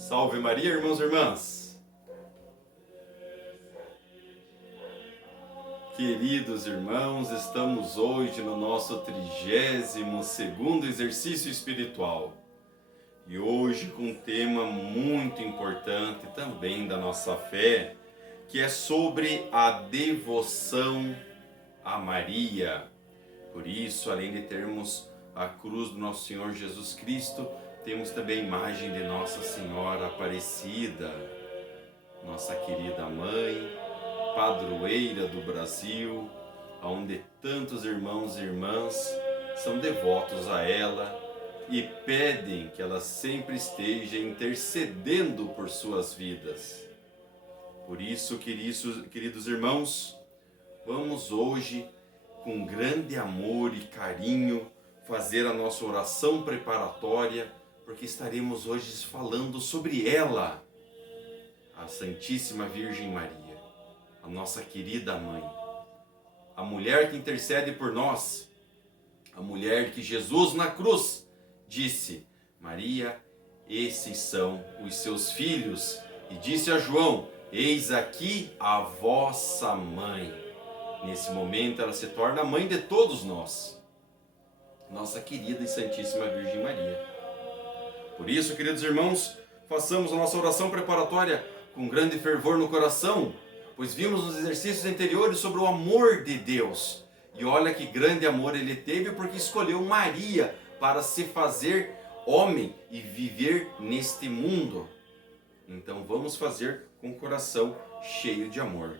Salve Maria, irmãos e irmãs! Queridos irmãos, estamos hoje no nosso 32º exercício espiritual. E hoje com um tema muito importante também da nossa fé, que é sobre a devoção a Maria. Por isso, além de termos a cruz do nosso Senhor Jesus Cristo, temos também a imagem de Nossa Senhora Aparecida, nossa querida mãe, padroeira do Brasil, onde tantos irmãos e irmãs são devotos a ela e pedem que ela sempre esteja intercedendo por suas vidas. Por isso, queridos irmãos, vamos hoje, com grande amor e carinho, fazer a nossa oração preparatória, porque estaremos hoje falando sobre ela, a Santíssima Virgem Maria, a nossa querida mãe, a mulher que intercede por nós, a mulher que Jesus na cruz disse: Maria, esses são os seus filhos, e disse a João: eis aqui a vossa mãe. Nesse momento ela se torna a mãe de todos nós, nossa querida e Santíssima Virgem Maria. Por isso, queridos irmãos, façamos a nossa oração preparatória com grande fervor no coração, pois vimos nos exercícios anteriores sobre o amor de Deus. E olha que grande amor ele teve, porque escolheu Maria para se fazer homem e viver neste mundo. Então vamos fazer com o coração cheio de amor.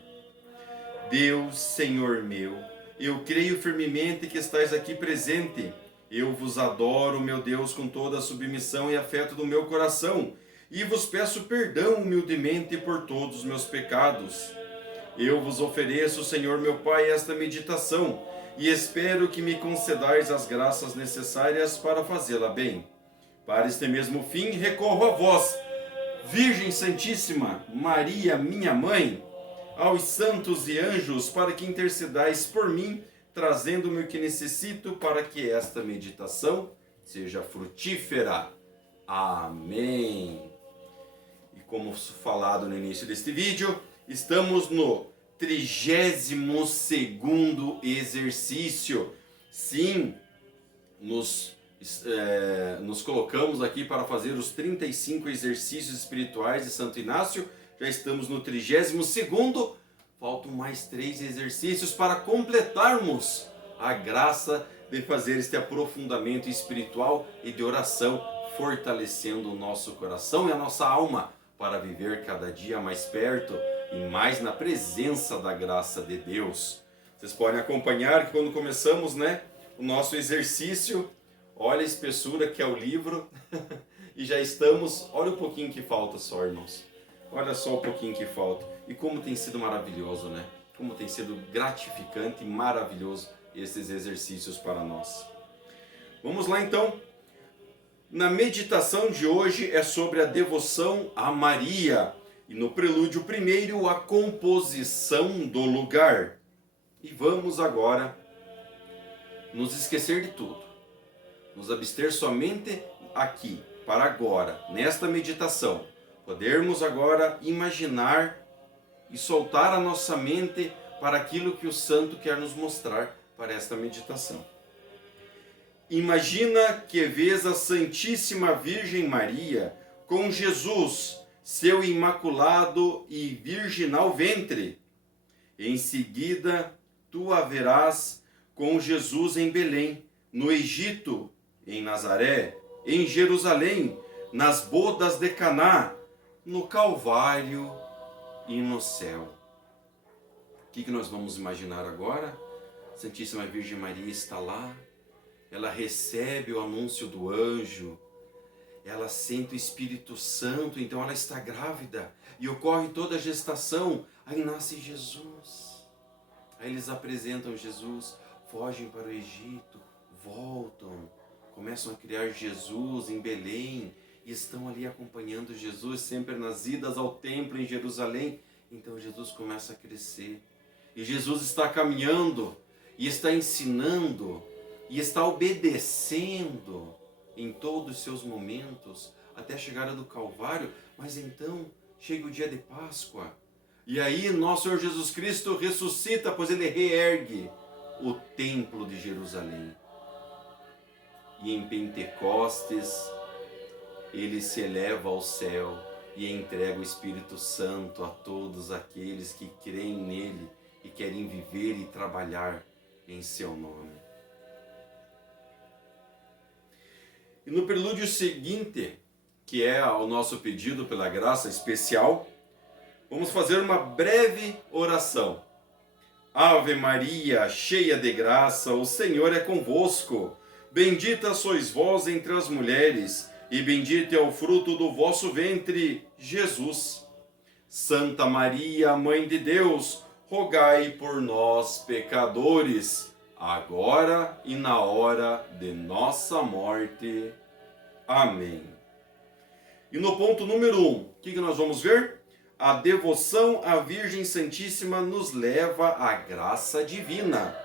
Deus, Senhor meu, eu creio firmemente que estais aqui presente. Eu vos adoro, meu Deus, com toda a submissão e afeto do meu coração, e vos peço perdão humildemente por todos os meus pecados. Eu vos ofereço, Senhor meu Pai, esta meditação, e espero que me concedais as graças necessárias para fazê-la bem. Para este mesmo fim, recorro a vós, Virgem Santíssima, Maria, minha Mãe, aos santos e anjos, para que intercedais por mim, trazendo-me o que necessito para que esta meditação seja frutífera. Amém. E como falado no início deste vídeo, estamos no 32º exercício. Sim, nos colocamos aqui para fazer os 35 exercícios espirituais de Santo Inácio. Já estamos no 32º. Faltam mais 3 exercícios para completarmos a graça de fazer este aprofundamento espiritual e de oração, fortalecendo o nosso coração e a nossa alma para viver cada dia mais perto e mais na presença da graça de Deus. Vocês podem acompanhar que quando começamos, o nosso exercício, olha a espessura que é o livro e já estamos, olha o pouquinho que falta só, irmãos. Olha só o pouquinho que falta. E como tem sido maravilhoso, Como tem sido gratificante e maravilhoso esses exercícios para nós. Vamos lá então. Na meditação de hoje é sobre a devoção a Maria. E no prelúdio primeiro, a composição do lugar. E vamos agora nos esquecer de tudo. Nos abster somente aqui, para agora, nesta meditação. Podermos agora imaginar e soltar a nossa mente para aquilo que o santo quer nos mostrar para esta meditação. Imagina que vês a Santíssima Virgem Maria com Jesus, seu imaculado e virginal ventre. Em seguida, tu a verás com Jesus em Belém, no Egito, em Nazaré, em Jerusalém, nas bodas de Caná, no Calvário e no céu. O que nós vamos imaginar agora? Santíssima Virgem Maria está lá, ela recebe o anúncio do anjo, ela sente o Espírito Santo, então ela está grávida e ocorre toda a gestação, aí nasce Jesus. Aí eles apresentam Jesus, fogem para o Egito, voltam, começam a criar Jesus em Belém, e estão ali acompanhando Jesus, sempre nas idas ao templo em Jerusalém. Então Jesus começa a crescer, e Jesus está caminhando, e está ensinando, e está obedecendo em todos os seus momentos até a chegada do Calvário, mas então chega o dia de Páscoa. E aí nosso Senhor Jesus Cristo ressuscita, pois ele reergue o templo de Jerusalém. E em Pentecostes ele se eleva ao céu e entrega o Espírito Santo a todos aqueles que creem nele e querem viver e trabalhar em seu nome. E no prelúdio seguinte, que é o nosso pedido pela graça especial, vamos fazer uma breve oração. Ave Maria, cheia de graça, o Senhor é convosco. Bendita sois vós entre as mulheres, e bendito é o fruto do vosso ventre, Jesus. Santa Maria, Mãe de Deus, rogai por nós, pecadores, agora e na hora de nossa morte. Amém. E no ponto número 1, o que nós vamos ver? A devoção à Virgem Santíssima nos leva à graça divina.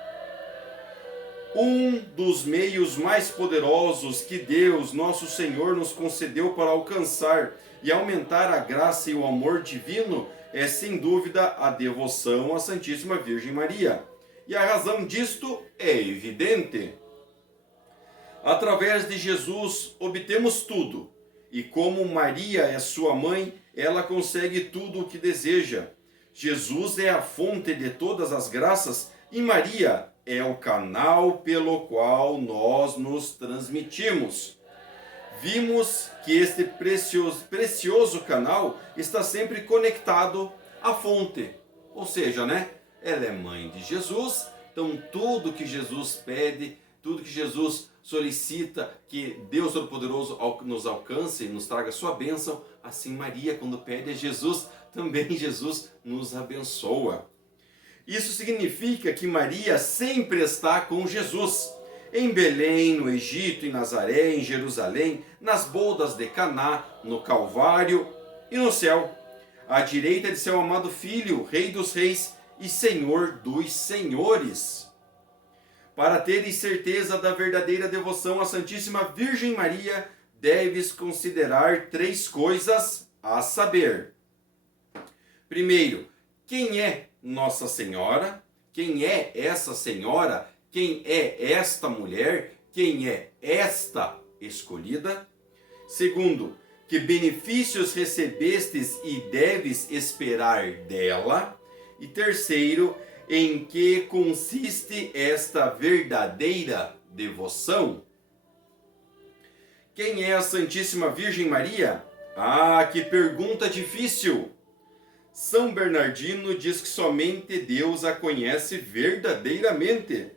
Um dos meios mais poderosos que Deus, nosso Senhor, nos concedeu para alcançar e aumentar a graça e o amor divino é, sem dúvida, a devoção à Santíssima Virgem Maria. E a razão disto é evidente. Através de Jesus obtemos tudo, e como Maria é sua mãe, ela consegue tudo o que deseja. Jesus é a fonte de todas as graças e Maria é o canal pelo qual nós nos transmitimos. Vimos que este precioso canal está sempre conectado à fonte, ou seja, ela é mãe de Jesus, então tudo que Jesus pede, tudo que Jesus solicita, que Deus Todo-Poderoso nos alcance e nos traga sua bênção, assim Maria, quando pede a Jesus, também Jesus nos abençoa. Isso significa que Maria sempre está com Jesus, em Belém, no Egito, em Nazaré, em Jerusalém, nas bodas de Caná, no Calvário e no céu, à direita de seu amado Filho, Rei dos Reis e Senhor dos Senhores. Para teres certeza da verdadeira devoção à Santíssima Virgem Maria, deves considerar 3 coisas, a saber: primeiro, quem é Nossa Senhora? Quem é essa senhora? Quem é esta mulher? Quem é esta escolhida? Segundo, que benefícios recebestes e deves esperar dela? E terceiro, em que consiste esta verdadeira devoção? Quem é a Santíssima Virgem Maria? Ah, que pergunta difícil! São Bernardino diz que somente Deus a conhece verdadeiramente.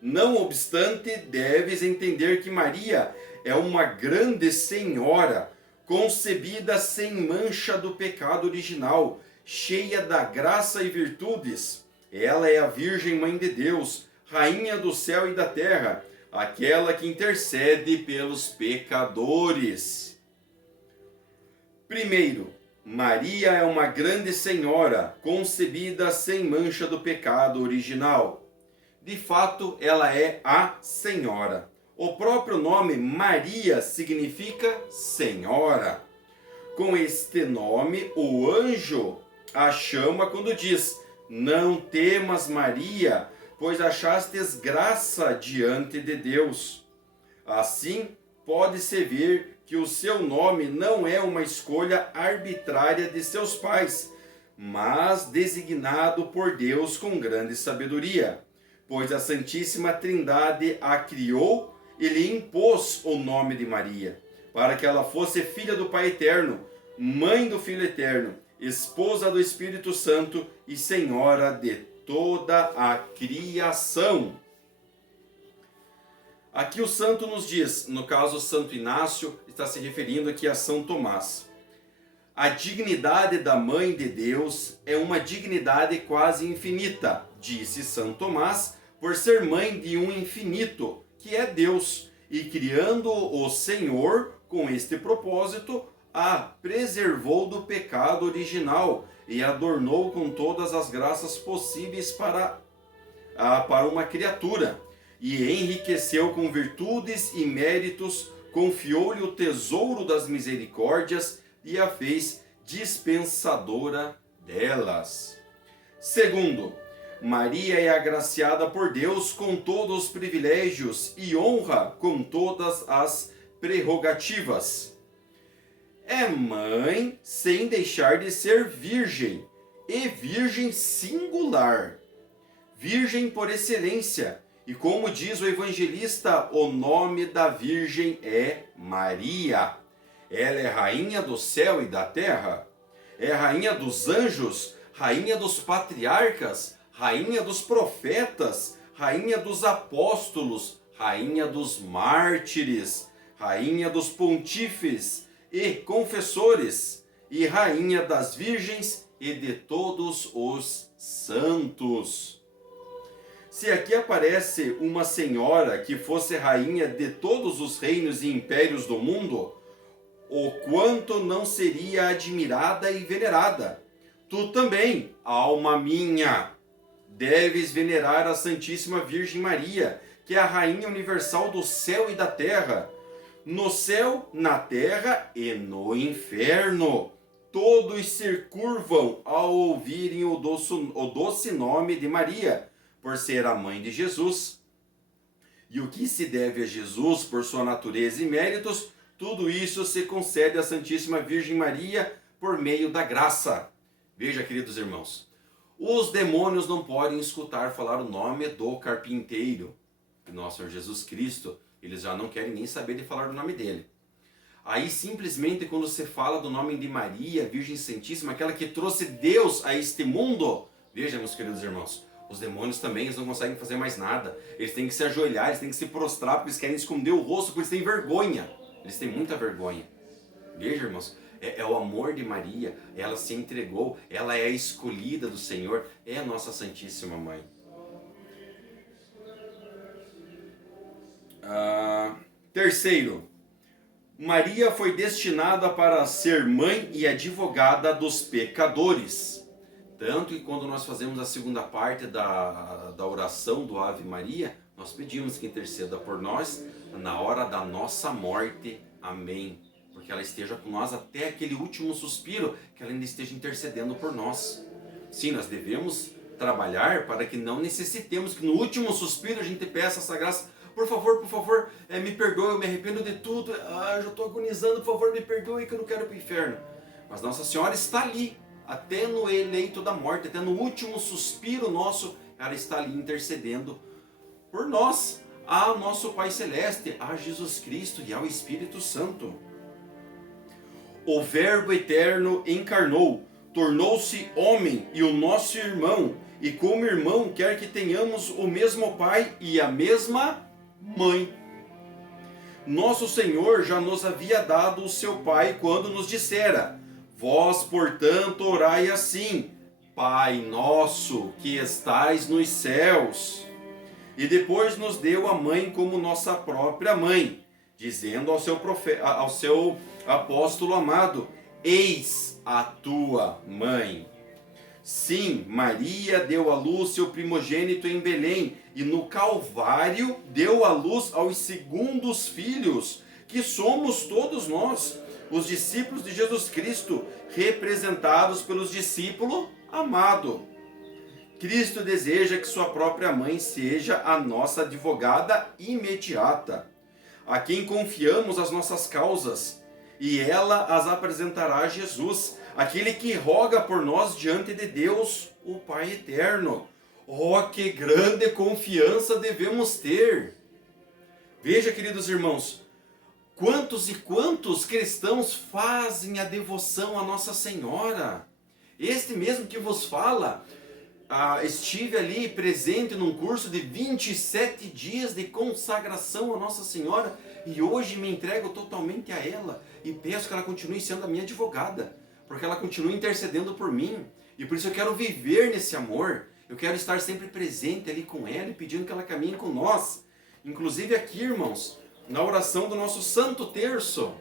Não obstante, deves entender que Maria é uma grande senhora, concebida sem mancha do pecado original, cheia da graça e virtudes. Ela é a Virgem Mãe de Deus, Rainha do céu e da terra, aquela que intercede pelos pecadores. Primeiro, Maria é uma grande senhora, concebida sem mancha do pecado original. De fato, ela é a Senhora. O próprio nome Maria significa Senhora. Com este nome, o anjo a chama quando diz: não temas, Maria, pois achastes graça diante de Deus. Assim, pode-se ver que o seu nome não é uma escolha arbitrária de seus pais, mas designado por Deus com grande sabedoria, pois a Santíssima Trindade a criou e lhe impôs o nome de Maria, para que ela fosse filha do Pai Eterno, mãe do Filho Eterno, esposa do Espírito Santo e senhora de toda a criação. Aqui o santo nos diz, no caso Santo Inácio, está se referindo aqui a São Tomás. A dignidade da Mãe de Deus é uma dignidade quase infinita, disse São Tomás, por ser mãe de um infinito, que é Deus, e criando o Senhor com este propósito, a preservou do pecado original e adornou com todas as graças possíveis para uma criatura, e enriqueceu com virtudes e méritos confiou-lhe o tesouro das misericórdias e a fez dispensadora delas. Segundo, Maria é agraciada por Deus com todos os privilégios e honra com todas as prerrogativas. É mãe sem deixar de ser virgem, e virgem singular, virgem por excelência. E como diz o evangelista, o nome da virgem é Maria. Ela é rainha do céu e da terra, é rainha dos anjos, rainha dos patriarcas, rainha dos profetas, rainha dos apóstolos, rainha dos mártires, rainha dos pontífices e confessores, e rainha das virgens e de todos os santos. Se aqui aparece uma senhora que fosse rainha de todos os reinos e impérios do mundo, o quanto não seria admirada e venerada. Tu também, alma minha, deves venerar a Santíssima Virgem Maria, que é a Rainha Universal do céu e da terra. No céu, na terra e no inferno, todos se curvam ao ouvirem o doce nome de Maria, por ser a mãe de Jesus. E o que se deve a Jesus por sua natureza e méritos, tudo isso se concede à Santíssima Virgem Maria por meio da graça. Veja, queridos irmãos, os demônios não podem escutar falar o nome do carpinteiro, nosso Senhor Jesus Cristo. Eles já não querem nem saber de falar do nome dele. Aí simplesmente quando você fala do nome de Maria, Virgem Santíssima, aquela que trouxe Deus a este mundo, veja, meus queridos irmãos, os demônios também, eles não conseguem fazer mais nada. Eles têm que se ajoelhar, eles têm que se prostrar, porque eles querem esconder o rosto, porque eles têm vergonha. Eles têm muita vergonha. Veja, irmãos, é o amor de Maria, ela se entregou, ela é a escolhida do Senhor, é a nossa Santíssima Mãe. Terceiro, Maria foi destinada para ser mãe e advogada dos pecadores. Tanto que quando nós fazemos a segunda parte da oração do Ave Maria, nós pedimos que interceda por nós na hora da nossa morte. Amém. Porque ela esteja com nós até aquele último suspiro, que ela ainda esteja intercedendo por nós. Sim, nós devemos trabalhar para que não necessitemos que no último suspiro a gente peça essa graça. Por favor, me perdoe, eu me arrependo de tudo. Eu já estou agonizando, por favor, me perdoe que eu não quero ir para o inferno. Mas Nossa Senhora está ali, até no leito da morte, até no último suspiro nosso, ela está ali intercedendo por nós, a nosso Pai Celeste, a Jesus Cristo e ao Espírito Santo. O Verbo Eterno encarnou, tornou-se homem e o nosso irmão, e como irmão quer que tenhamos o mesmo Pai e a mesma Mãe. Nosso Senhor já nos havia dado o seu Pai quando nos dissera: vós, portanto, orai assim: Pai nosso que estais nos céus. E depois nos deu a Mãe como nossa própria Mãe, dizendo ao seu apóstolo amado: eis a tua Mãe. Sim, Maria deu à luz seu primogênito em Belém, e no Calvário deu à luz aos segundos filhos, que somos todos nós, os discípulos de Jesus Cristo, representados pelos discípulos amados. Cristo deseja que sua própria mãe seja a nossa advogada imediata, a quem confiamos as nossas causas, e ela as apresentará a Jesus, aquele que roga por nós diante de Deus, o Pai Eterno. Oh, que grande confiança devemos ter! Veja, queridos irmãos, quantos e quantos cristãos fazem a devoção à Nossa Senhora. Este mesmo que vos fala, estive ali presente num curso de 27 dias de consagração à Nossa Senhora, e hoje me entrego totalmente a ela e peço que ela continue sendo a minha advogada, porque ela continua intercedendo por mim, e por isso eu quero viver nesse amor. Eu quero estar sempre presente ali com ela e pedindo que ela caminhe com nós. Inclusive aqui, irmãos, na oração do nosso Santo Terço,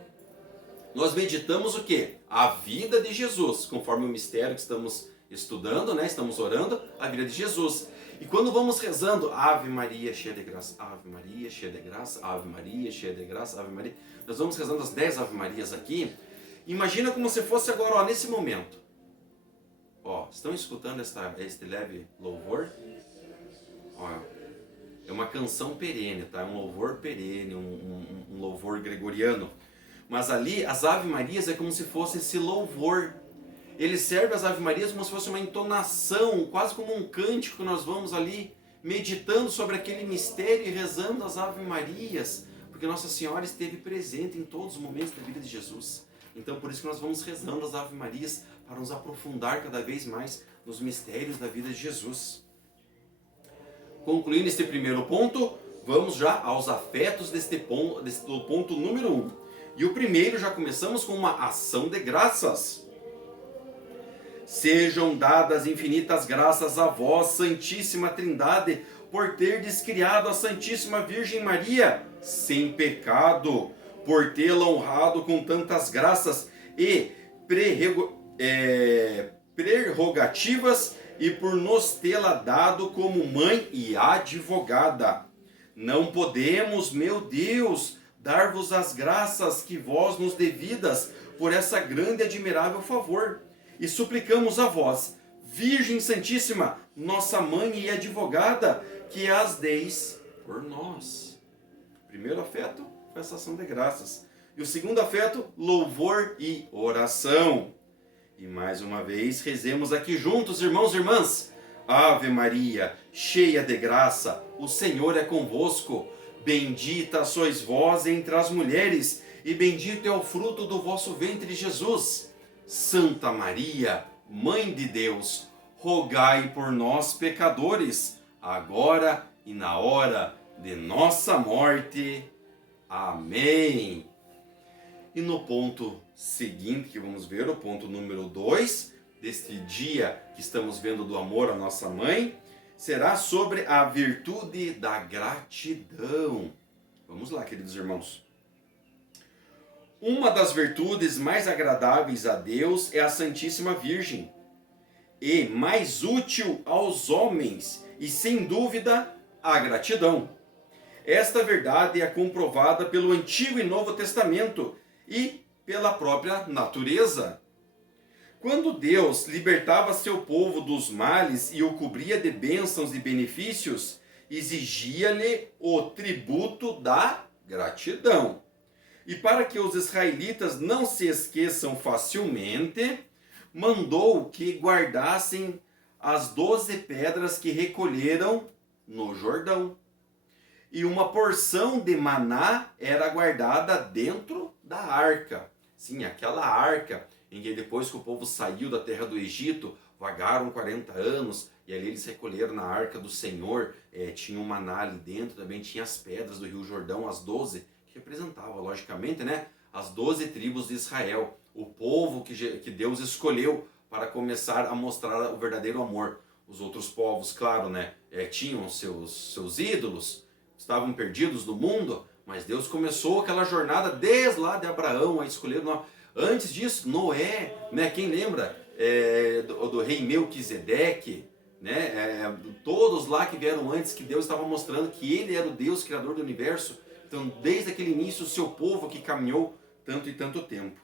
nós meditamos o quê? A vida de Jesus, conforme o mistério que estamos estudando, né? Estamos orando a vida de Jesus. E quando vamos rezando, Ave Maria, cheia de graça, Ave Maria, cheia de graça, Ave Maria, cheia de graça, Ave Maria. Nós vamos rezando as 10 Ave Marias aqui. Imagina como se fosse agora, ó, nesse momento. Ó, estão escutando este leve louvor? Ó, é uma canção perene, tá? É um louvor perene, um louvor gregoriano. Mas ali, as Ave Marias é como se fosse esse louvor. Ele serve as Ave Marias como se fosse uma entonação, quase como um cântico que nós vamos ali meditando sobre aquele mistério e rezando as Ave Marias, porque Nossa Senhora esteve presente em todos os momentos da vida de Jesus. Então por isso que nós vamos rezando as Ave Marias, para nos aprofundar cada vez mais nos mistérios da vida de Jesus. Concluindo este primeiro ponto, vamos já aos afetos do ponto número 1. E o primeiro já começamos com uma ação de graças. Sejam dadas infinitas graças a vós, Santíssima Trindade, por terdes criado a Santíssima Virgem Maria sem pecado, por tê-la honrado com tantas graças e prerrogativas e por nos tê-la dado como mãe e advogada. Não podemos, meu Deus, dar-vos as graças que vós nos devidas por essa grande e admirável favor. E suplicamos a vós, Virgem Santíssima, nossa mãe e advogada, que as deis por nós. Primeiro afeto, prestação de graças. E o segundo afeto, louvor e oração. E mais uma vez, rezemos aqui juntos, irmãos e irmãs. Ave Maria, cheia de graça, o Senhor é convosco. Bendita sois vós entre as mulheres, e bendito é o fruto do vosso ventre, Jesus. Santa Maria, Mãe de Deus, rogai por nós, pecadores, agora e na hora de nossa morte. Amém. E no ponto seguinte que vamos ver, o ponto número 2, deste dia que estamos vendo do amor à nossa mãe, será sobre a virtude da gratidão. Vamos lá, queridos irmãos. Uma das virtudes mais agradáveis a Deus é a Santíssima Virgem, e mais útil aos homens, e sem dúvida, a gratidão. Esta verdade é comprovada pelo Antigo e Novo Testamento e pela própria natureza. Quando Deus libertava seu povo dos males e o cobria de bênçãos e benefícios, exigia-lhe o tributo da gratidão. E para que os israelitas não se esqueçam facilmente, mandou que guardassem as 12 pedras que recolheram no Jordão. E uma porção de maná era guardada dentro da arca. Sim, aquela arca em que depois que o povo saiu da terra do Egito, vagaram 40 anos, e ali eles recolheram na arca do Senhor, tinha um maná ali dentro, também tinha as pedras do Rio Jordão, as 12, que representava, logicamente, né, as 12 tribos de Israel, o povo que Deus escolheu para começar a mostrar o verdadeiro amor. Os outros povos, claro, né, tinham seus ídolos, estavam perdidos no mundo, mas Deus começou aquela jornada desde lá de Abraão a escolher. Antes disso, Noé, né, quem lembra do rei Melquisedeque, né, todos lá que vieram antes, que Deus estava mostrando que ele era o Deus criador do universo. Então, desde aquele início, o seu povo que caminhou tanto e tanto tempo.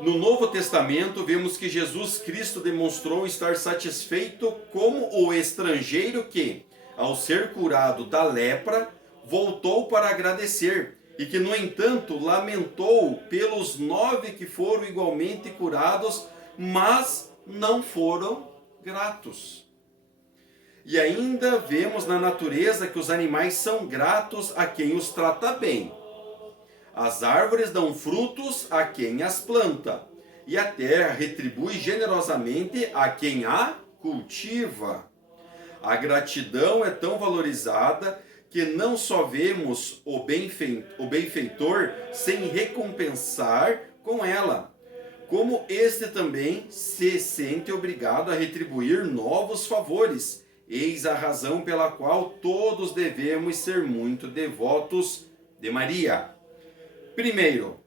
No Novo Testamento, vemos que Jesus Cristo demonstrou estar satisfeito como o estrangeiro que, ao ser curado da lepra, voltou para agradecer, e que, no entanto, lamentou pelos 9 que foram igualmente curados, mas não foram gratos. E ainda vemos na natureza que os animais são gratos a quem os trata bem. As árvores dão frutos a quem as planta, e a terra retribui generosamente a quem a cultiva. A gratidão é tão valorizada que não só vemos o benfeitor sem recompensar com ela, como este também se sente obrigado a retribuir novos favores. Eis a razão pela qual todos devemos ser muito devotos de Maria. Primeiro,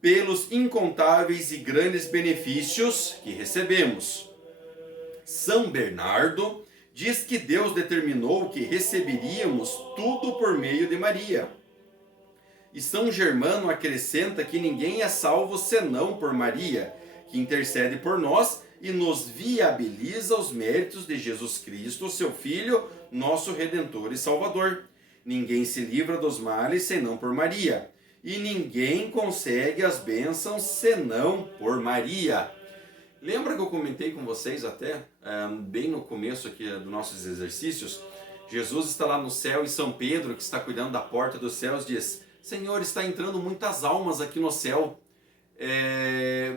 pelos incontáveis e grandes benefícios que recebemos. São Bernardo diz que Deus determinou que receberíamos tudo por meio de Maria. E São Germano acrescenta que ninguém é salvo senão por Maria, que intercede por nós e nos viabiliza os méritos de Jesus Cristo, seu Filho, nosso Redentor e Salvador. Ninguém se livra dos males senão por Maria, e ninguém consegue as bênçãos senão por Maria. Lembra que eu comentei com vocês até, bem no começo aqui dos nossos exercícios? Jesus está lá no céu e São Pedro, que está cuidando da porta dos céus, diz: Senhor, está entrando muitas almas aqui no céu.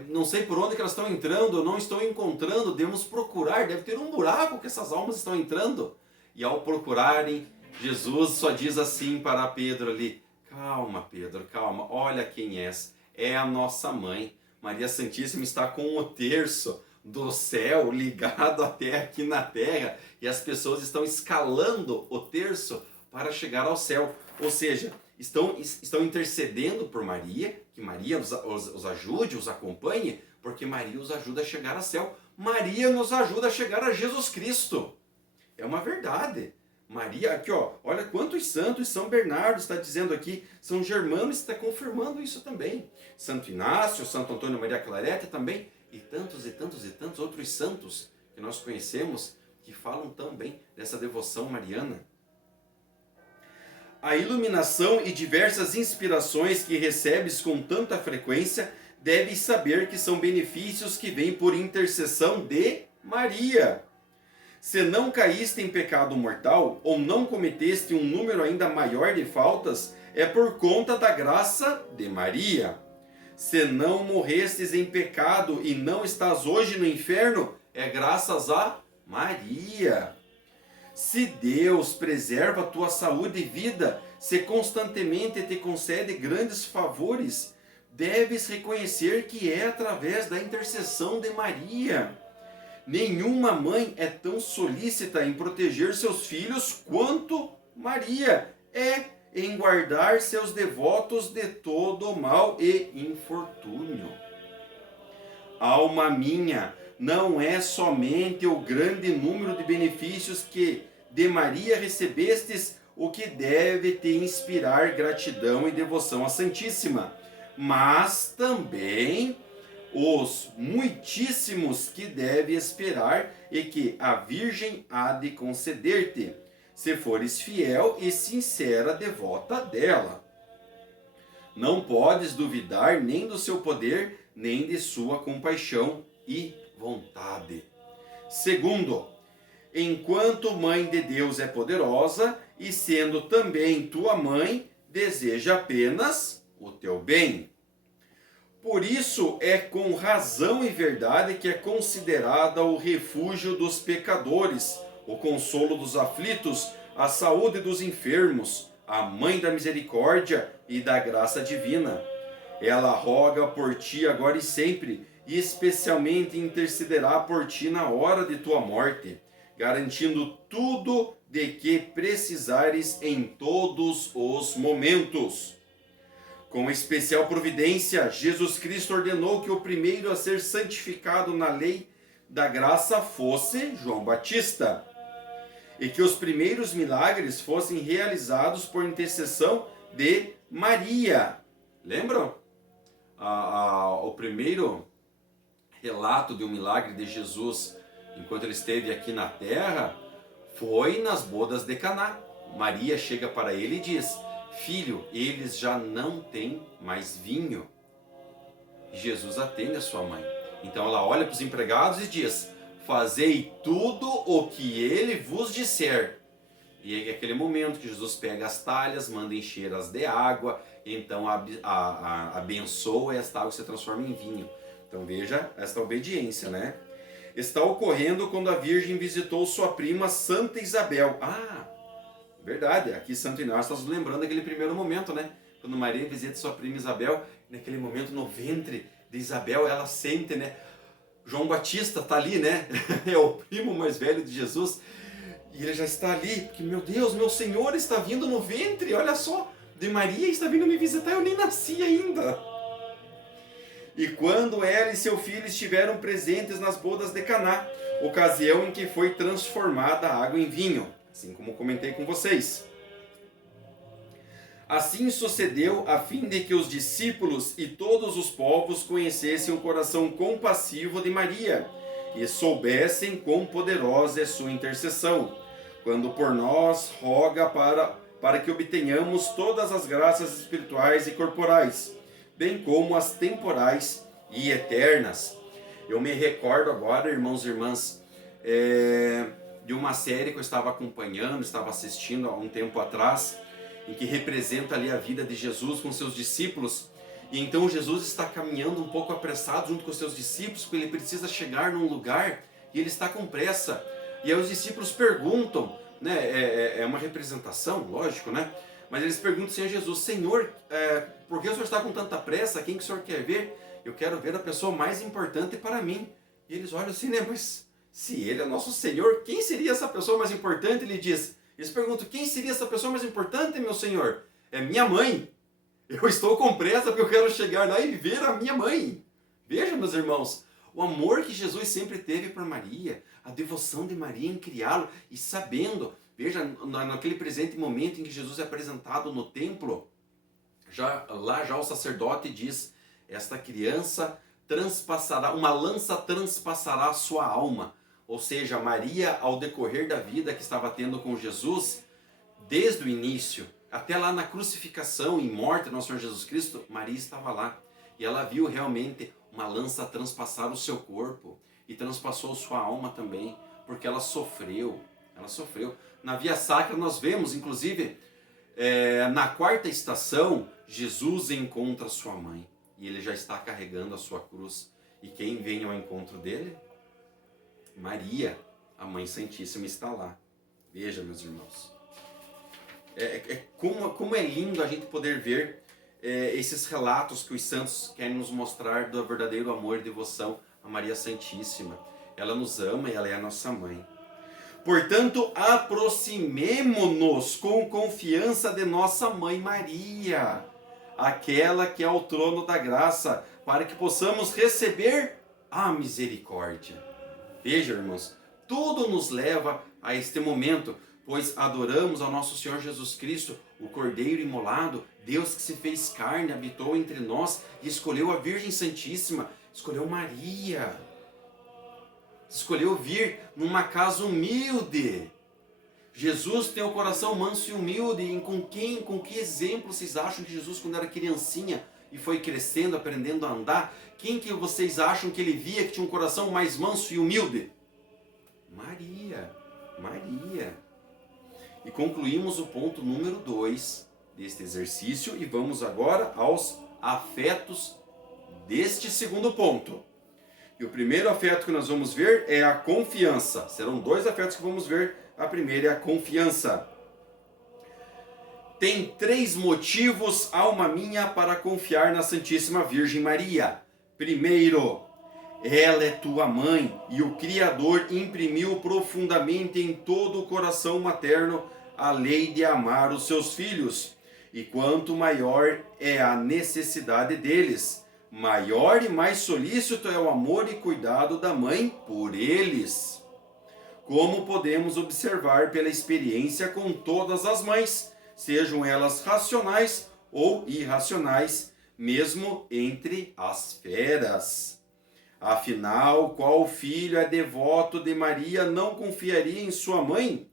Não sei por onde que elas estão entrando, eu não estou encontrando, devemos procurar, deve ter um buraco que essas almas estão entrando. E ao procurarem, Jesus só diz assim para Pedro ali: calma, Pedro, calma, olha quem és, é a nossa mãe. Maria Santíssima está com o terço do céu ligado até aqui na terra, e as pessoas estão escalando o terço para chegar ao céu. Ou seja, estão intercedendo por Maria, que Maria os ajude, os acompanhe, porque Maria os ajuda a chegar ao céu. Maria nos ajuda a chegar a Jesus Cristo. É uma verdade. Maria, aqui ó, olha quantos santos, São Bernardo está dizendo aqui, São Germano está confirmando isso também. Santo Inácio, Santo Antônio Maria Claret também, e tantos e tantos e tantos outros santos que nós conhecemos, que falam tão bem dessa devoção mariana. A iluminação e diversas inspirações que recebes com tanta frequência, deves saber que são benefícios que vêm por intercessão de Maria. Se não caíste em pecado mortal, ou não cometeste um número ainda maior de faltas, é por conta da graça de Maria. Se não morrestes em pecado e não estás hoje no inferno, é graças a Maria. Se Deus preserva a tua saúde e vida, se constantemente te concede grandes favores, deves reconhecer que é através da intercessão de Maria. Nenhuma mãe é tão solícita em proteger seus filhos quanto Maria é em guardar seus devotos de todo o mal e infortúnio. Alma minha, não é somente o grande número de benefícios que de Maria recebestes o que deve te inspirar gratidão e devoção à Santíssima, mas também os muitíssimos que deve esperar e que a Virgem há de conceder-te, se fores fiel e sincera devota dela. Não podes duvidar nem do seu poder, nem de sua compaixão e vontade. Segundo, enquanto Mãe de Deus é poderosa, e sendo também tua mãe, deseja apenas o teu bem. Por isso é com razão e verdade que é considerada o refúgio dos pecadores, o consolo dos aflitos, a saúde dos enfermos, a mãe da misericórdia e da graça divina. Ela roga por ti agora e sempre, e especialmente intercederá por ti na hora de tua morte, garantindo tudo de que precisares em todos os momentos. Com especial providência, Jesus Cristo ordenou que o primeiro a ser santificado na lei da graça fosse João Batista, e que os primeiros milagres fossem realizados por intercessão de Maria. Lembram? O primeiro relato de um milagre de Jesus, enquanto ele esteve aqui na terra, foi nas bodas de Caná. Maria chega para ele e diz: filho, eles já não têm mais vinho. Jesus atende a sua mãe. Então ela olha para os empregados e diz: fazei tudo o que ele vos disser. E é aquele momento que Jesus pega as talhas, manda encher-as de água, então abençoa, e esta água se transforma em vinho. Então veja esta obediência, né? Está ocorrendo quando a Virgem visitou sua prima Santa Isabel. Verdade, aqui Santo Inácio está lembrando aquele primeiro momento, né? Quando Maria visita sua prima Isabel, naquele momento no ventre de Isabel, ela sente, né? João Batista está ali, né? É o primo mais velho de Jesus. E ele já está ali, porque, meu Deus, meu Senhor está vindo no ventre, olha só, de Maria, está vindo me visitar, eu nem nasci ainda. e quando ela e seu filho estiveram presentes nas bodas de Caná, ocasião em que foi transformada a água em vinho, assim como comentei com vocês. Assim sucedeu a fim de que os discípulos e todos os povos conhecessem o coração compassivo de Maria e soubessem quão poderosa é sua intercessão, quando por nós roga para que obtenhamos todas as graças espirituais e corporais, bem como as temporais e eternas. Eu me recordo agora, irmãos e irmãs, de uma série que eu estava acompanhando, estava assistindo há um tempo atrás, em que representa ali a vida de Jesus com seus discípulos. E então Jesus está caminhando um pouco apressado junto com os seus discípulos, porque ele precisa chegar num lugar e ele está com pressa. E aí os discípulos perguntam, né, é uma representação, lógico, né? Mas eles perguntam assim a Jesus: Senhor, por que o Senhor está com tanta pressa? Quem que o Senhor quer ver? Eu quero ver a pessoa mais importante para mim. E eles olham assim, né? Mas se ele é nosso Senhor, quem seria essa pessoa mais importante? Ele diz, eles perguntam: quem seria essa pessoa mais importante, meu Senhor? É minha mãe. Eu estou com pressa porque eu quero chegar lá e ver a minha mãe. Veja, meus irmãos, o amor que Jesus sempre teve por Maria, a devoção de Maria em criá-lo e sabendo, veja, naquele presente momento em que Jesus é apresentado no templo, já o sacerdote diz: esta criança transpassará, uma lança transpassará a sua alma. Ou seja, Maria, ao decorrer da vida que estava tendo com Jesus, desde o início, até lá na crucificação e morte do nosso Senhor Jesus Cristo, Maria estava lá. E ela viu realmente uma lança transpassar o seu corpo e transpassou sua alma também, porque ela sofreu. Ela sofreu. Na Via Sacra nós vemos, inclusive, na quarta estação, Jesus encontra sua mãe. E ele já está carregando a sua cruz. E quem vem ao encontro dele? Maria, a Mãe Santíssima, está lá. Veja, meus irmãos. Como é lindo a gente poder ver esses relatos que os santos querem nos mostrar do verdadeiro amor e devoção a Maria Santíssima. Ela nos ama e ela é a nossa mãe. Portanto, aproximemo-nos com confiança de nossa Mãe Maria, aquela que é o trono da graça, para que possamos receber a misericórdia. Veja, irmãos, tudo nos leva a este momento, pois adoramos ao nosso Senhor Jesus Cristo, o Cordeiro imolado, Deus que se fez carne, habitou entre nós e escolheu a Virgem Santíssima, escolheu Maria, escolheu vir numa casa humilde. Jesus tem o coração manso e humilde. E com que exemplo vocês acham que Jesus, quando era criancinha e foi crescendo, aprendendo a andar, quem que vocês acham que ele via que tinha um coração mais manso e humilde? Maria. E concluímos o ponto número 2 deste exercício e vamos agora aos afetos deste segundo ponto. E o primeiro afeto que nós vamos ver é a confiança. Serão 2 afetos que vamos ver. A primeira é a confiança. Tem 3 motivos, alma minha, para confiar na Santíssima Virgem Maria. Primeiro, ela é tua mãe e o Criador imprimiu profundamente em todo o coração materno a lei de amar os seus filhos. E quanto maior é a necessidade deles, maior e mais solícito é o amor e cuidado da mãe por eles. Como podemos observar pela experiência com todas as mães, sejam elas racionais ou irracionais, mesmo entre as feras. Afinal, qual filho é devoto de Maria não confiaria em sua mãe,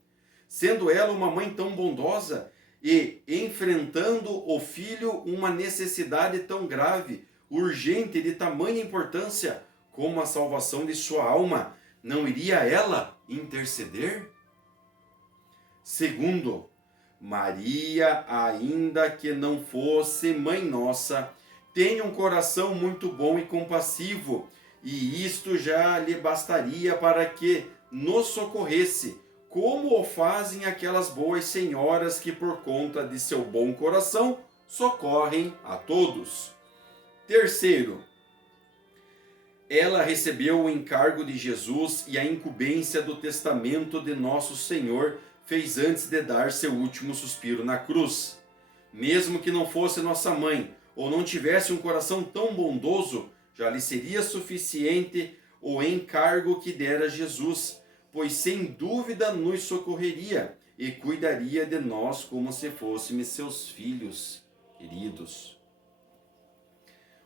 sendo ela uma mãe tão bondosa e enfrentando o filho uma necessidade tão grave, urgente, de tamanha importância como a salvação de sua alma, não iria ela interceder? Segundo, Maria, ainda que não fosse mãe nossa, tem um coração muito bom e compassivo, e isto já lhe bastaria para que nos socorresse, como o fazem aquelas boas senhoras que, por conta de seu bom coração, socorrem a todos. Terceiro, ela recebeu o encargo de Jesus e a incumbência do testamento de nosso Senhor fez antes de dar seu último suspiro na cruz. Mesmo que não fosse nossa mãe, ou não tivesse um coração tão bondoso, já lhe seria suficiente o encargo que dera Jesus, pois sem dúvida nos socorreria e cuidaria de nós como se fôssemos seus filhos queridos.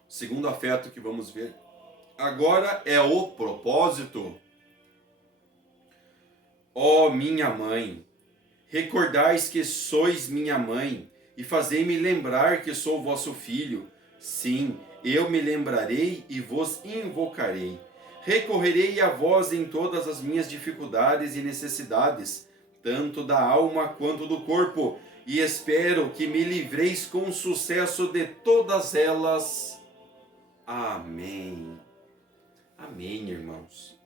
O segundo afeto que vamos ver agora é o propósito. Ó minha mãe, recordais que sois minha mãe, e fazei-me lembrar que sou vosso filho. Sim, eu me lembrarei e vos invocarei. Recorrerei a vós em todas as minhas dificuldades e necessidades, tanto da alma quanto do corpo, e espero que me livreis com sucesso de todas elas. Amém. Amém, irmãos.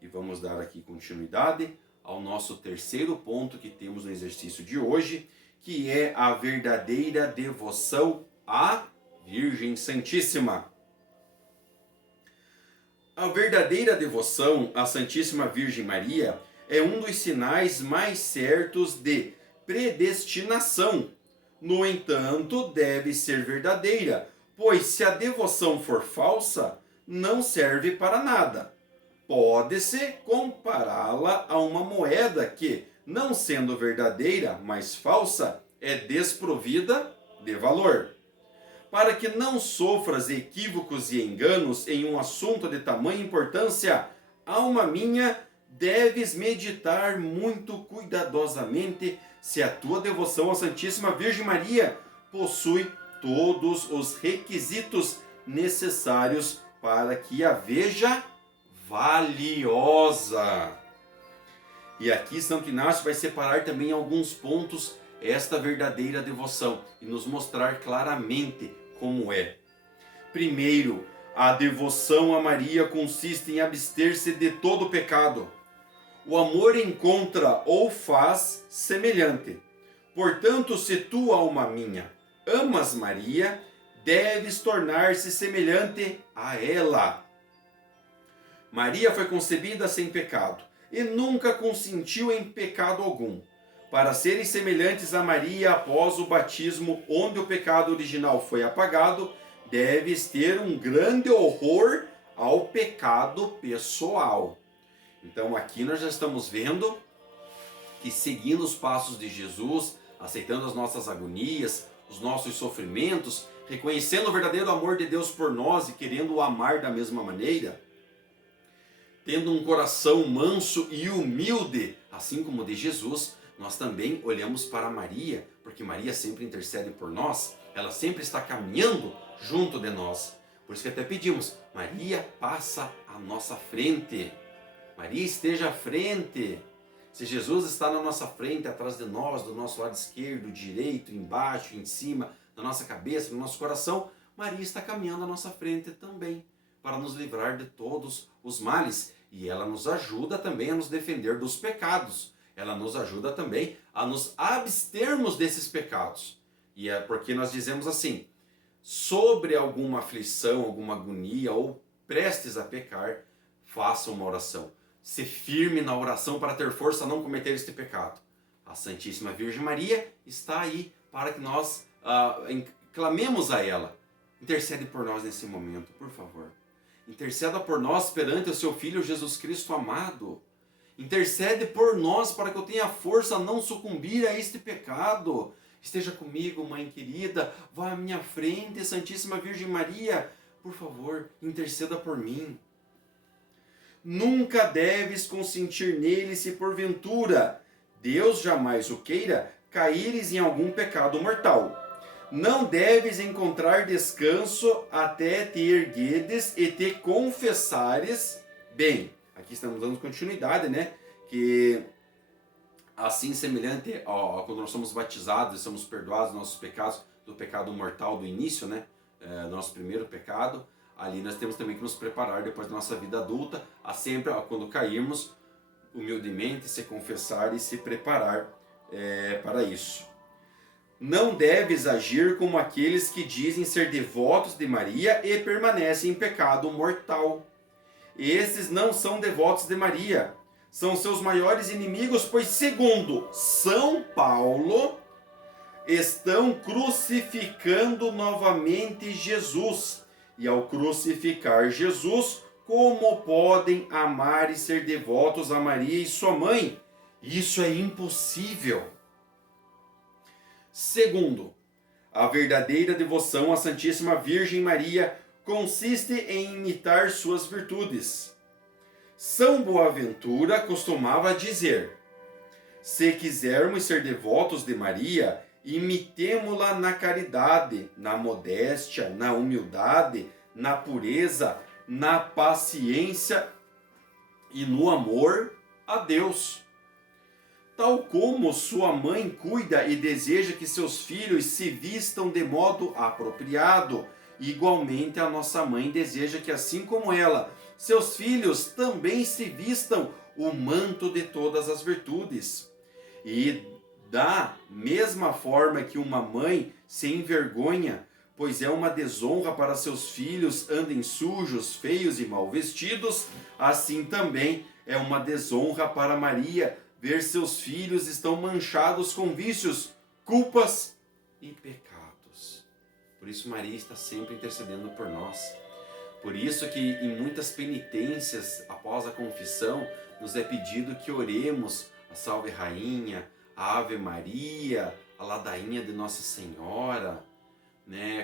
E vamos dar aqui continuidade ao nosso terceiro ponto que temos no exercício de hoje, que é a verdadeira devoção à Virgem Santíssima. A verdadeira devoção à Santíssima Virgem Maria é um dos sinais mais certos de predestinação. No entanto, deve ser verdadeira, pois se a devoção for falsa, não serve para nada. Pode-se compará-la a uma moeda que, não sendo verdadeira, mas falsa, é desprovida de valor. Para que não sofras equívocos e enganos em um assunto de tamanha importância, alma minha, deves meditar muito cuidadosamente se a tua devoção à Santíssima Virgem Maria possui todos os requisitos necessários para que a veja valiosa. E aqui Santo Inácio vai separar também alguns pontos esta verdadeira devoção e nos mostrar claramente como é. Primeiro, a devoção a Maria consiste em abster-se de todo pecado. O amor encontra ou faz semelhante. Portanto, se tu, alma minha, amas Maria, deves tornar-se semelhante a ela. Maria foi concebida sem pecado e nunca consentiu em pecado algum. Para serem semelhantes a Maria após o batismo, onde o pecado original foi apagado, deves ter um grande horror ao pecado pessoal. Então aqui nós já estamos vendo que, seguindo os passos de Jesus, aceitando as nossas agonias, os nossos sofrimentos, reconhecendo o verdadeiro amor de Deus por nós e querendo o amar da mesma maneira, tendo um coração manso e humilde, assim como o de Jesus, nós também olhamos para Maria, porque Maria sempre intercede por nós, ela sempre está caminhando junto de nós. Por isso que até pedimos, Maria, passa à nossa frente. Maria, esteja à frente. Se Jesus está na nossa frente, atrás de nós, do nosso lado esquerdo, direito, embaixo, em cima, na nossa cabeça, no nosso coração, Maria está caminhando à nossa frente também, para nos livrar de todos os males. E ela nos ajuda também a nos defender dos pecados. Ela nos ajuda também a nos abstermos desses pecados. E é porque nós dizemos assim, sobre alguma aflição, alguma agonia ou prestes a pecar, faça uma oração. Se firme na oração para ter força a não cometer este pecado. A Santíssima Virgem Maria está aí para que nós clamemos a ela. Intercede por nós nesse momento, por favor. Interceda por nós perante o seu Filho Jesus Cristo amado. Intercede por nós para que eu tenha força a não sucumbir a este pecado. Esteja comigo, mãe querida, vá à minha frente, Santíssima Virgem Maria. Por favor, interceda por mim. Nunca deves consentir nele se porventura, Deus jamais o queira, caíres em algum pecado mortal. Não deves encontrar descanso até te erguedes e te confessares bem. Aqui estamos dando continuidade, né? Que assim semelhante a quando nós somos batizados e somos perdoados dos nossos pecados, do pecado mortal do início, né? Nosso primeiro pecado. Ali nós temos também que nos preparar depois da nossa vida adulta, a sempre, quando cairmos, humildemente se confessar e se preparar para isso. Não deves agir como aqueles que dizem ser devotos de Maria e permanecem em pecado mortal. Esses não são devotos de Maria, são seus maiores inimigos, pois segundo São Paulo, estão crucificando novamente Jesus e ao crucificar Jesus, como podem amar e ser devotos a Maria e sua mãe? Isso é impossível. Segundo, a verdadeira devoção à Santíssima Virgem Maria consiste em imitar suas virtudes. São Boaventura costumava dizer: se quisermos ser devotos de Maria, imitemo-la na caridade, na modéstia, na humildade, na pureza, na paciência e no amor a Deus. Tal como sua mãe cuida e deseja que seus filhos se vistam de modo apropriado, igualmente a nossa mãe deseja que, assim como ela, seus filhos também se vistam o manto de todas as virtudes. E da mesma forma que uma mãe se envergonha, pois é uma desonra para seus filhos andem sujos, feios e mal vestidos, assim também é uma desonra para Maria ver seus filhos estão manchados com vícios, culpas e pecados. Por isso Maria está sempre intercedendo por nós. Por isso que em muitas penitências, após a confissão, nos é pedido que oremos a Salve Rainha, a Ave Maria, a ladainha de Nossa Senhora.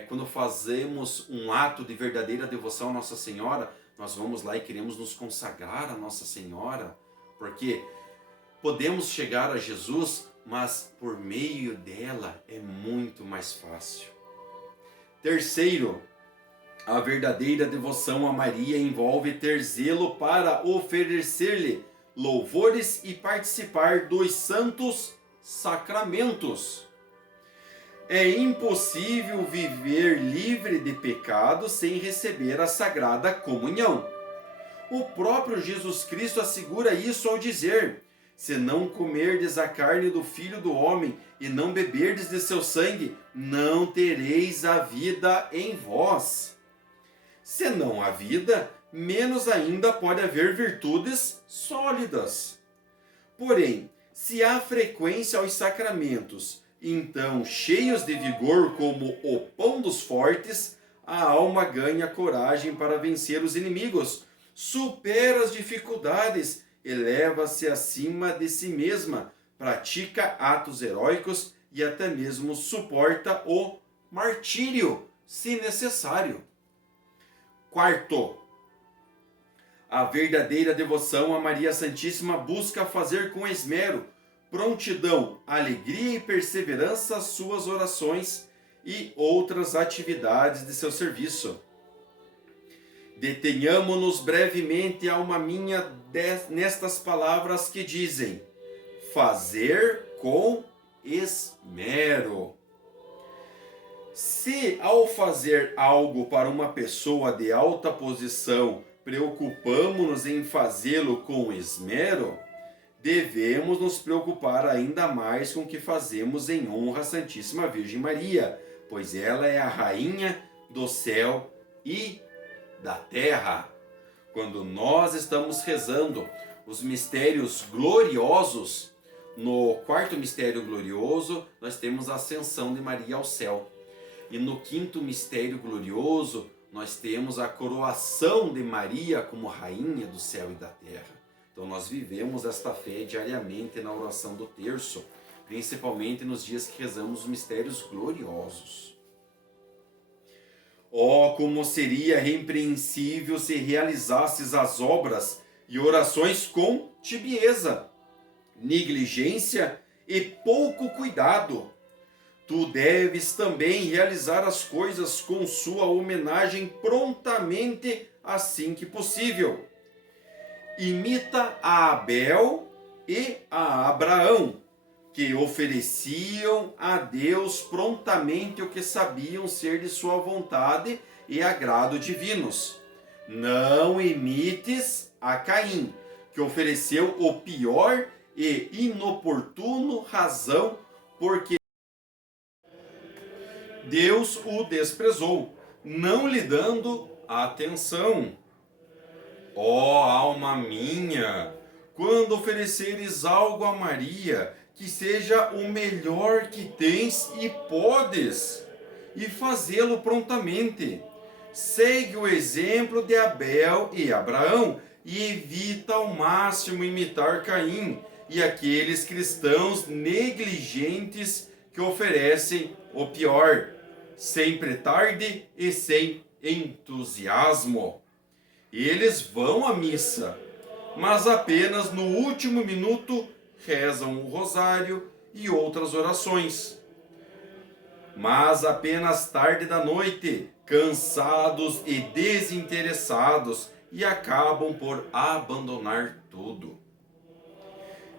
Quando fazemos um ato de verdadeira devoção a Nossa Senhora, nós vamos lá e queremos nos consagrar a Nossa Senhora, porque podemos chegar a Jesus, mas por meio dela é muito mais fácil. Terceiro, a verdadeira devoção a Maria envolve ter zelo para oferecer-lhe louvores e participar dos santos sacramentos. É impossível viver livre de pecado sem receber a Sagrada Comunhão. O próprio Jesus Cristo assegura isso ao dizer: se não comerdes a carne do Filho do Homem e não beberdes de seu sangue, não tereis a vida em vós. Se não há vida, menos ainda pode haver virtudes sólidas. Porém, se há frequência aos sacramentos, então, cheios de vigor como o pão dos fortes, a alma ganha coragem para vencer os inimigos, supera as dificuldades, eleva-se acima de si mesma, pratica atos heróicos e até mesmo suporta o martírio, se necessário. Quarto, a verdadeira devoção a Maria Santíssima busca fazer com esmero, prontidão, alegria e perseverança suas orações e outras atividades de seu serviço. Detenhamo-nos brevemente, alma minha, nestas palavras que dizem: fazer com esmero. Se ao fazer algo para uma pessoa de alta posição, preocupamos-nos em fazê-lo com esmero, devemos nos preocupar ainda mais com o que fazemos em honra à Santíssima Virgem Maria, pois ela é a rainha do céu e da terra. Quando nós estamos rezando os mistérios gloriosos, no quarto mistério glorioso, nós temos a ascensão de Maria ao céu. E no quinto mistério glorioso, nós temos a coroação de Maria como rainha do céu e da terra. Então nós vivemos esta fé diariamente na oração do terço, principalmente nos dias que rezamos os mistérios gloriosos. Oh, como seria repreensível se realizasses as obras e orações com tibieza, negligência e pouco cuidado. Tu deves também realizar as coisas com sua homenagem prontamente, assim que possível. Imita a Abel e a Abraão, que ofereciam a Deus prontamente o que sabiam ser de sua vontade e agrado divinos. Não imites a Caim, que ofereceu o pior e inoportuno razão, porque Deus o desprezou, não lhe dando atenção. Ó alma minha, quando ofereceres algo a Maria, que seja o melhor que tens e podes, e fazê-lo prontamente. segue o exemplo de Abel e Abraão e evita ao máximo imitar Caim e aqueles cristãos negligentes que oferecem o pior, sempre tarde e sem entusiasmo. Eles vão à missa, mas apenas no último minuto rezam o rosário e outras orações. Mas apenas tarde da noite, cansados e desinteressados, e acabam por abandonar tudo.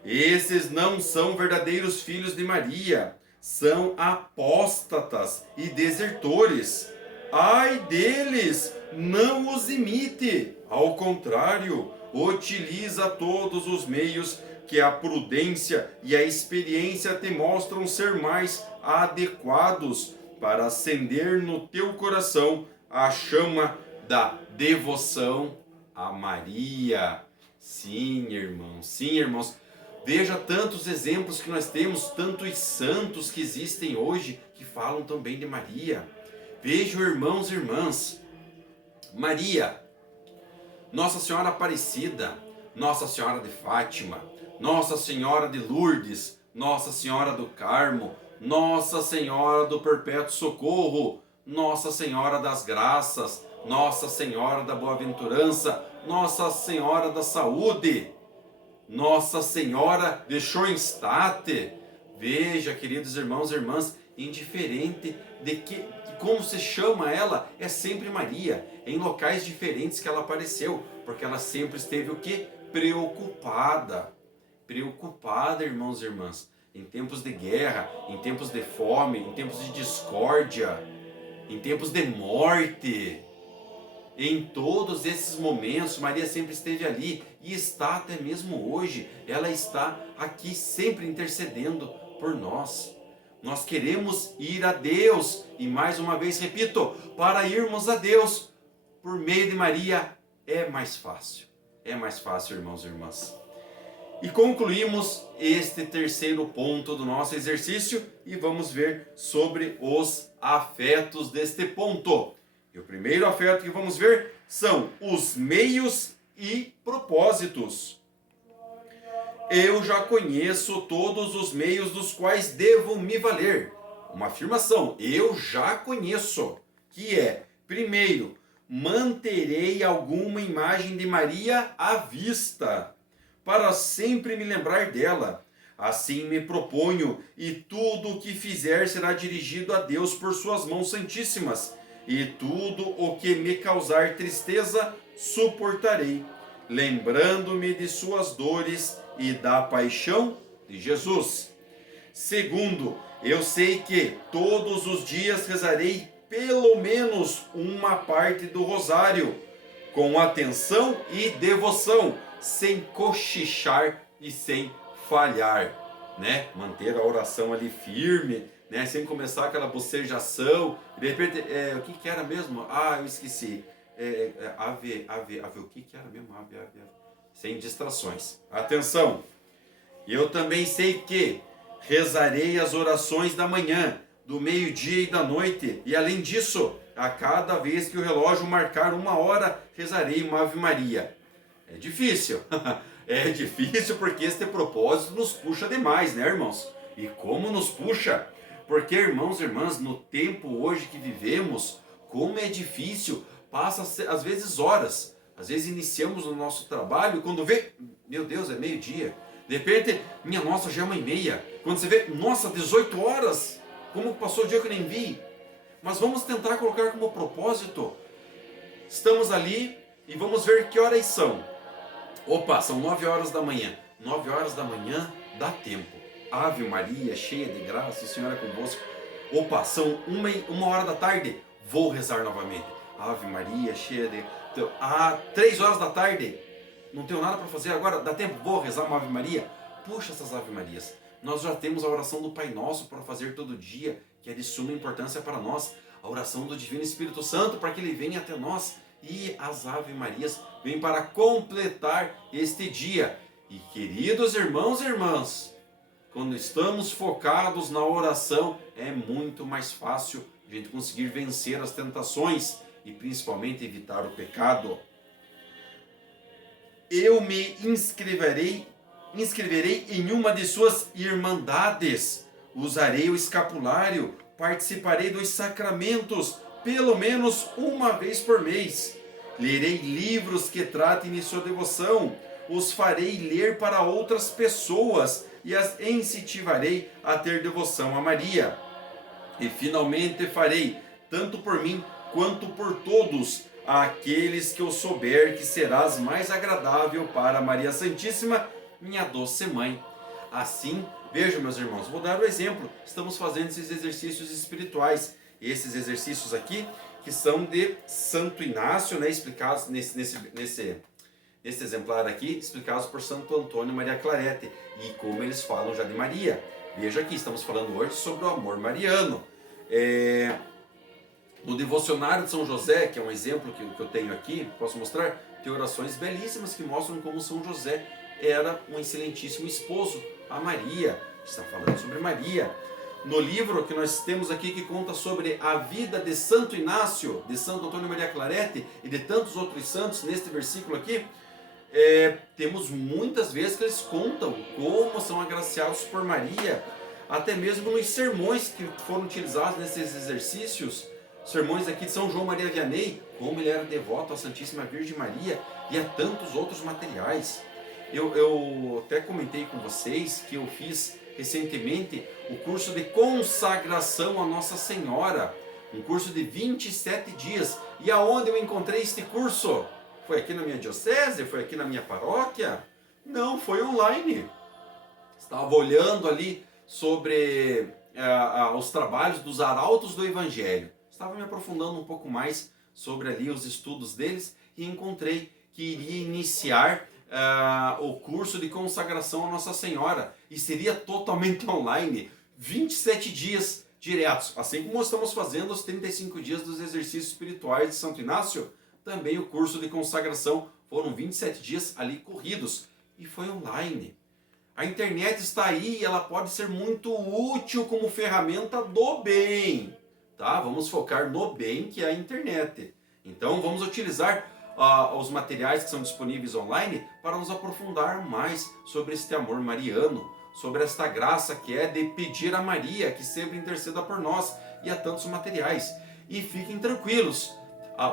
Esses não são verdadeiros filhos de Maria, são apóstatas e desertores. Ai deles, não os imite, ao contrário, utiliza todos os meios que a prudência e a experiência te mostram ser mais adequados para acender no teu coração a chama da devoção a Maria. Sim, irmãos. Veja tantos exemplos que nós temos, tantos santos que existem hoje que falam também de Maria. Vejam, irmãos e irmãs, Maria, Nossa Senhora Aparecida, Nossa Senhora de Fátima, Nossa Senhora de Lourdes, Nossa Senhora do Carmo, Nossa Senhora do Perpétuo Socorro, Nossa Senhora das Graças, Nossa Senhora da Boa-aventurança, Nossa Senhora da Saúde, Nossa Senhora de Schoenstatt. Veja, queridos irmãos e irmãs, indiferente de como se chama ela, é sempre Maria, em locais diferentes que ela apareceu, porque ela sempre esteve o quê? Preocupada, irmãos e irmãs, em tempos de guerra, em tempos de fome, em tempos de discórdia, em tempos de morte. Em todos esses momentos, Maria sempre esteve ali e está até mesmo hoje. Ela está aqui sempre intercedendo por nós. Nós queremos ir a Deus e, mais uma vez repito, para irmos a Deus por meio de Maria é mais fácil. É mais fácil, irmãos e irmãs. E concluímos este terceiro ponto do nosso exercício e vamos ver sobre os afetos deste ponto. E o primeiro afeto que vamos ver são os meios e propósitos. Eu já conheço todos os meios dos quais devo me valer. Uma afirmação, eu já conheço, que é, primeiro, manterei alguma imagem de Maria à vista, para sempre me lembrar dela. Assim me proponho, e tudo o que fizer será dirigido a Deus por suas mãos santíssimas, e tudo o que me causar tristeza suportarei, lembrando-me de suas dores e da paixão de Jesus. Segundo, eu sei que todos os dias rezarei pelo menos uma parte do rosário, com atenção e devoção, sem cochichar e sem falhar, né? Manter a oração ali firme, né? Sem começar aquela bocejação, de repente, o que era mesmo? Eu esqueci. O que era mesmo? Ave. Sem distrações. Atenção! Eu também sei que rezarei as orações da manhã, do meio-dia e da noite, e além disso, a cada vez que o relógio marcar 1 hora, rezarei uma Ave Maria. É difícil. É difícil porque este propósito nos puxa demais, né, irmãos? E como nos puxa? Porque, irmãos e irmãs, no tempo hoje que vivemos, como é difícil, passa às vezes horas. Às vezes iniciamos o nosso trabalho e quando vê, meu Deus, é meio-dia. De repente, minha nossa, já é 1h30. Quando você vê, nossa, 18 horas. Como passou o dia que eu nem vi? Mas vamos tentar colocar como propósito. Estamos ali e vamos ver que horas são. Opa, são 9 horas da manhã. 9 horas da manhã dá tempo. Ave Maria, cheia de graça, o Senhor é convosco. Opa, são 1 hora da tarde. Vou rezar novamente. Ave Maria, cheia de... 3 horas da tarde. Não tenho nada para fazer agora. Dá tempo? Vou rezar uma Ave Maria. Puxa essas Ave Marias. Nós já temos a oração do Pai Nosso para fazer todo dia, que é de suma importância para nós. A oração do Divino Espírito Santo para que Ele venha até nós. E as Ave Marias vêm para completar este dia. E queridos irmãos e irmãs, quando estamos focados na oração, é muito mais fácil a gente conseguir vencer as tentações e principalmente evitar o pecado. Eu me inscreverei em uma de suas irmandades, usarei o escapulário, participarei dos sacramentos, pelo menos uma vez por mês. Lerei livros que tratem de sua devoção, os farei ler para outras pessoas e as incentivarei a ter devoção a Maria. E finalmente farei, tanto por mim quanto por todos, aqueles que eu souber que serás mais agradável para Maria Santíssima, minha doce mãe. Assim, vejam, meus irmãos, vou dar o exemplo. Estamos fazendo esses exercícios espirituais. Esses exercícios aqui, que são de Santo Inácio, né, explicados nesse exemplar aqui, explicados por Santo Antônio Maria Claret, e como eles falam já de Maria. Veja aqui, estamos falando hoje sobre o amor mariano. No Devocionário de São José, que é um exemplo que eu tenho aqui, posso mostrar, tem orações belíssimas que mostram como São José era um excelentíssimo esposo a Maria. Está falando sobre Maria. No livro que nós temos aqui, que conta sobre a vida de Santo Inácio, de Santo Antônio Maria Claret e de tantos outros santos, neste versículo aqui, temos muitas vezes que eles contam como são agraciados por Maria, até mesmo nos sermões que foram utilizados nesses exercícios, sermões aqui de São João Maria Vianney, como ele era devoto à Santíssima Virgem Maria, e a tantos outros materiais. Eu até comentei com vocês que eu fiz recentemente o curso de consagração a Nossa Senhora, um curso de 27 dias. E aonde eu encontrei este curso? Foi aqui na minha diocese? Foi aqui na minha paróquia? Não, foi online. Estava olhando ali sobre os trabalhos dos arautos do Evangelho. Estava me aprofundando um pouco mais sobre ali os estudos deles e encontrei que iria iniciar o curso de consagração a Nossa Senhora, e seria totalmente online, 27 dias diretos, assim como estamos fazendo os 35 dias dos exercícios espirituais de Santo Inácio. Também o curso de consagração foram 27 dias ali corridos, e foi online. A internet está aí e ela pode ser muito útil como ferramenta do bem, tá? Vamos focar no bem, que é a internet. Então vamos utilizar os materiais que são disponíveis online para nos aprofundar mais sobre este amor mariano, sobre esta graça que é de pedir a Maria que sempre interceda por nós, e a tantos materiais. E fiquem tranquilos,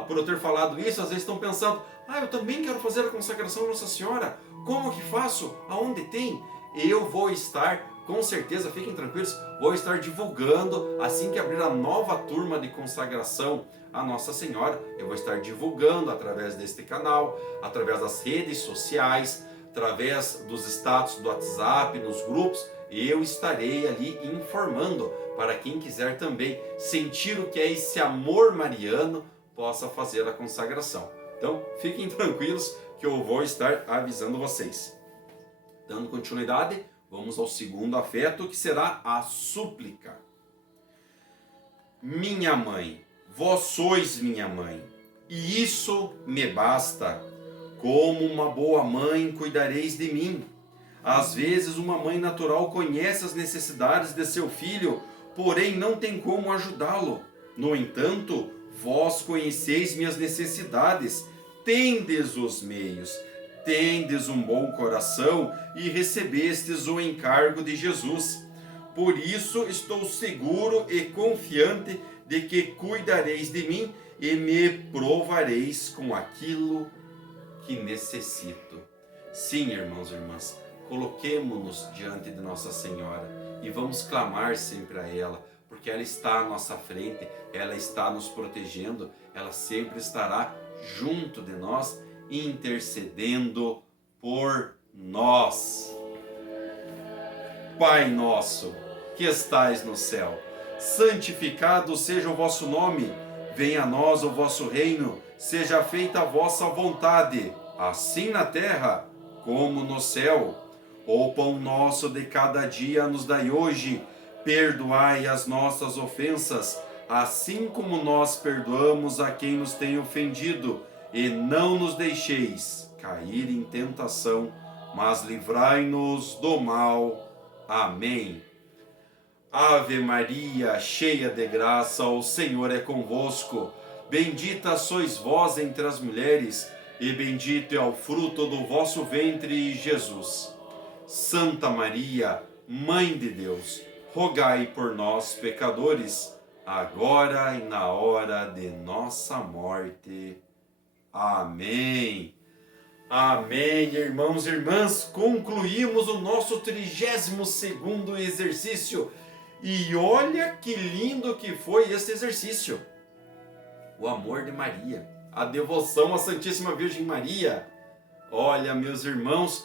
por eu ter falado isso, às vezes estão pensando: eu também quero fazer a consagração a Nossa Senhora, como que faço? Aonde tem? Eu vou estar, com certeza, fiquem tranquilos, vou estar divulgando, assim que abrir a nova turma de consagração a Nossa Senhora, eu vou estar divulgando através deste canal, através das redes sociais, através dos status do WhatsApp, nos grupos. Eu estarei ali informando para quem quiser também sentir o que é esse amor mariano, possa fazer a consagração. Então, fiquem tranquilos que eu vou estar avisando vocês. Dando continuidade, vamos ao segundo afeto, que será a súplica. Minha mãe, vós sois minha mãe, e isso me basta. Como uma boa mãe cuidareis de mim. Às vezes uma mãe natural conhece as necessidades de seu filho, porém não tem como ajudá-lo. No entanto, vós conheceis minhas necessidades, tendes os meios, tendes um bom coração e recebestes o encargo de Jesus. Por isso estou seguro e confiante de que cuidareis de mim e me provareis com aquilo que necessito. Sim, irmãos e irmãs, coloquemo-nos diante de Nossa Senhora e vamos clamar sempre a ela, porque ela está à nossa frente, ela está nos protegendo, ela sempre estará junto de nós, intercedendo por nós. Pai nosso, que estais no céu, santificado seja o vosso nome, venha a nós o vosso reino, seja feita a vossa vontade, assim na terra como no céu. O pão nosso de cada dia nos dai hoje, perdoai as nossas ofensas, assim como nós perdoamos a quem nos tem ofendido, e não nos deixeis cair em tentação, mas livrai-nos do mal. Amém. Ave Maria, cheia de graça, o Senhor é convosco. bendita sois vós entre as mulheres, e bendito é o fruto do vosso ventre, Jesus. Santa Maria, Mãe de Deus, rogai por nós, pecadores, agora e na hora de nossa morte. Amém. Amém, irmãos e irmãs, concluímos o nosso 32º exercício. E olha que lindo que foi esse exercício. O amor de Maria, a devoção à Santíssima Virgem Maria. Olha, meus irmãos,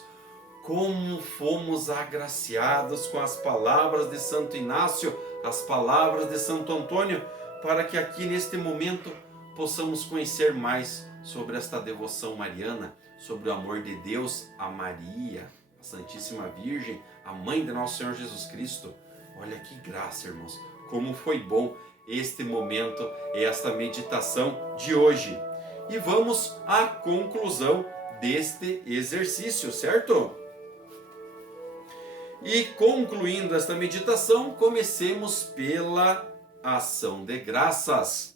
como fomos agraciados com as palavras de Santo Inácio, as palavras de Santo Antônio, para que aqui neste momento possamos conhecer mais sobre esta devoção mariana, sobre o amor de Deus a Maria, a Santíssima Virgem, a mãe de nosso Senhor Jesus Cristo. Olha que graça, irmãos, como foi bom este momento, esta meditação de hoje. E vamos à conclusão deste exercício, certo? E concluindo esta meditação, comecemos pela ação de graças.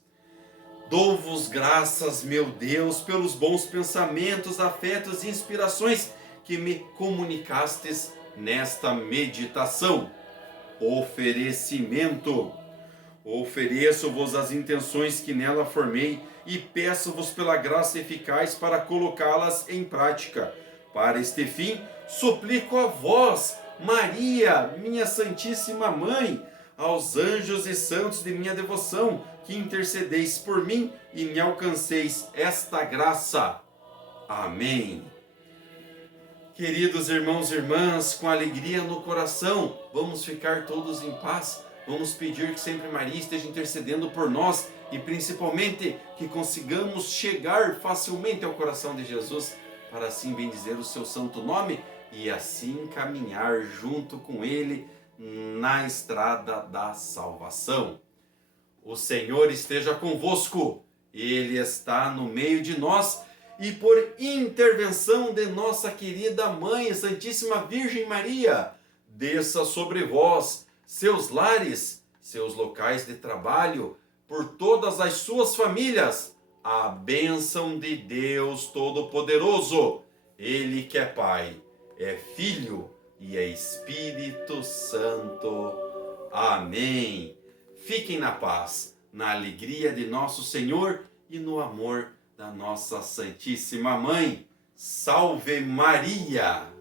Dou-vos graças, meu Deus, pelos bons pensamentos, afetos e inspirações que me comunicastes nesta meditação. Oferecimento. Ofereço-vos as intenções que nela formei e peço-vos pela graça eficaz para colocá-las em prática. Para este fim, suplico a vós, Maria, minha Santíssima Mãe, aos anjos e santos de minha devoção, que intercedeis por mim e me alcanceis esta graça. Amém. Queridos irmãos e irmãs, com alegria no coração, vamos ficar todos em paz. Vamos pedir que sempre Maria esteja intercedendo por nós e principalmente que consigamos chegar facilmente ao coração de Jesus, para assim bendizer o seu santo nome e assim caminhar junto com Ele na estrada da salvação. O Senhor esteja convosco, Ele está no meio de nós e por intervenção de nossa querida Mãe, Santíssima Virgem Maria, desça sobre vós, seus lares, seus locais de trabalho, por todas as suas famílias, a bênção de Deus Todo-Poderoso, Ele que é Pai, é Filho e é Espírito Santo. Amém. Fiquem na paz, na alegria de nosso Senhor e no amor da nossa Santíssima Mãe. Salve Maria!